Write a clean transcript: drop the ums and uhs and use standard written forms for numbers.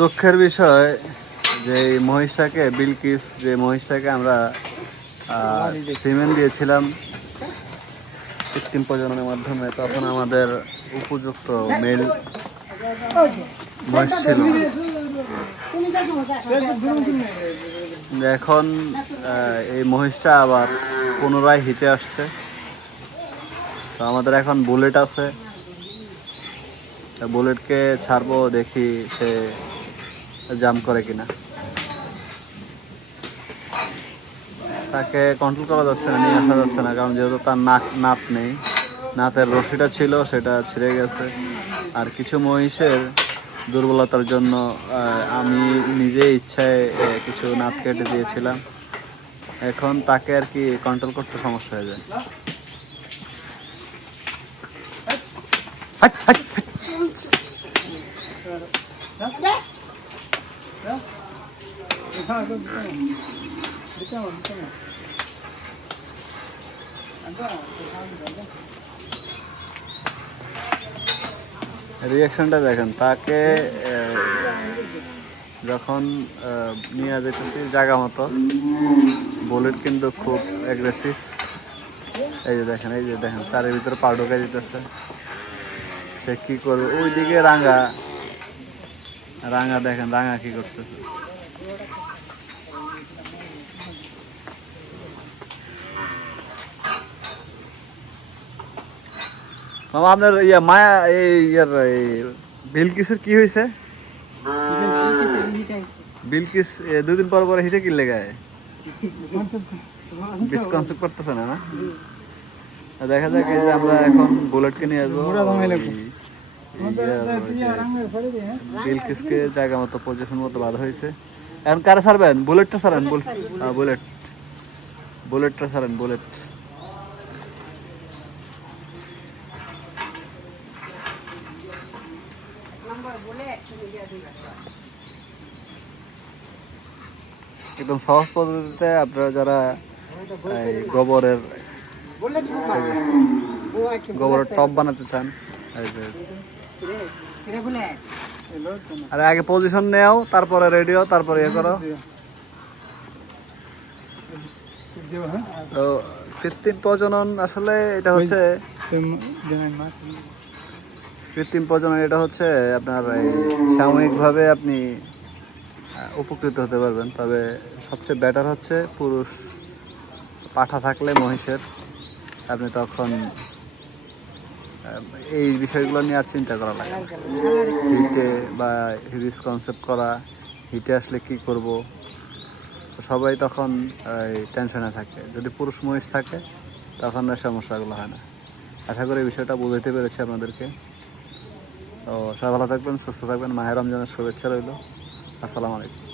দুঃখের বিষয় যে এই মহিষটাকে বিলকিস যে মহিষটাকে আমরা সিমেন্ট দিয়েছিলাম কৃত্রিম প্রজননের মাধ্যমে, তখন আমাদের উপযুক্ত মেল মহিষ ছিল। এখন এই মহিষটা আবার পুনরায় হিটে আসছে। তো আমাদের এখন বুলেট আছে, বুলেটকে ছাড়বো, দেখি সে জাম্প করে কিনা। তাকে কন্ট্রোল করা যাচ্ছে না, নিয়ে আসা যাচ্ছে না, কারণ যেহেতু তার নাত নেই, নাতের রশিটা ছিল সেটা ছিঁড়ে গেছে। আর কিছু মহিষের দুর্বলতার জন্য আমি নিজে ইচ্ছায় কিছু নাত কেটে দিয়েছিলাম। এখন তাকে আর কি কন্ট্রোল করতে সমস্যা হয়ে যায়। রিয়াকশনটা দেখেন, তাকে যখন নিয়ে যেতেছি জায়গা মতো, বুলেট কিন্তু খুব অ্যাগ্রেসিভ। এই যে দেখেন, এই যে দেখেন, তারের ভিতরে পা ঢোকা দিতেছে। সে কি করবে? ওইদিকে রাঙা রাঙা দেখেন, রাঙা কি করতেছে। মামা আপনার মায়া বিলকিসের কি হয়েছে? বিলকিস 2 দিন পর পরে হিটে কি লেগায় ডিসকনসেপ্ট করতেছে না। দেখা যাক, এই যে আমরা এখন বুলেটকে নিয়ে আসবো, বিলকিসকে জায়গা মতো পজিশন মতো বাঁধা হয়েছে। এখন কারে ছাড়বেন? বুলেটটা ছাড়েন, বুলেটটা ছাড়েন, বুলেট। একদম সহজ পদ্ধতিতে আপনারা যারা গোবরের টপ বানাতে চান, আরে আগে পজিশন নেও, তারপরে রেডিও, তারপরে ইয়ে করো। তো কৃত্রিম প্রজনন আসলে এটা হচ্ছে আপনার সাময়িকভাবে আপনি উপকৃত হতে পারবেন। তবে সবচেয়ে বেটার হচ্ছে পুরুষ পাঠা থাকলে মহিষের, আপনি তখন এই বিষয়গুলো নিয়ে আর চিন্তা করা লাগে না। হিটে বা রিস্ক কনসেপ্ট করা, হিটে আসলে কি করব, সবাই তখন টেনশনে থাকে। যদি পুরুষ মহিষ থাকে তখন আর সমস্যাগুলো হয় না। আশা করি এই বিষয়টা বুঝাইতে পেরেছি আপনাদেরকে। তো সবাই ভালো থাকবেন, সুস্থ থাকবেন। মাহে রমজানের শুভেচ্ছা রইল। আসসালামু আলাইকুম।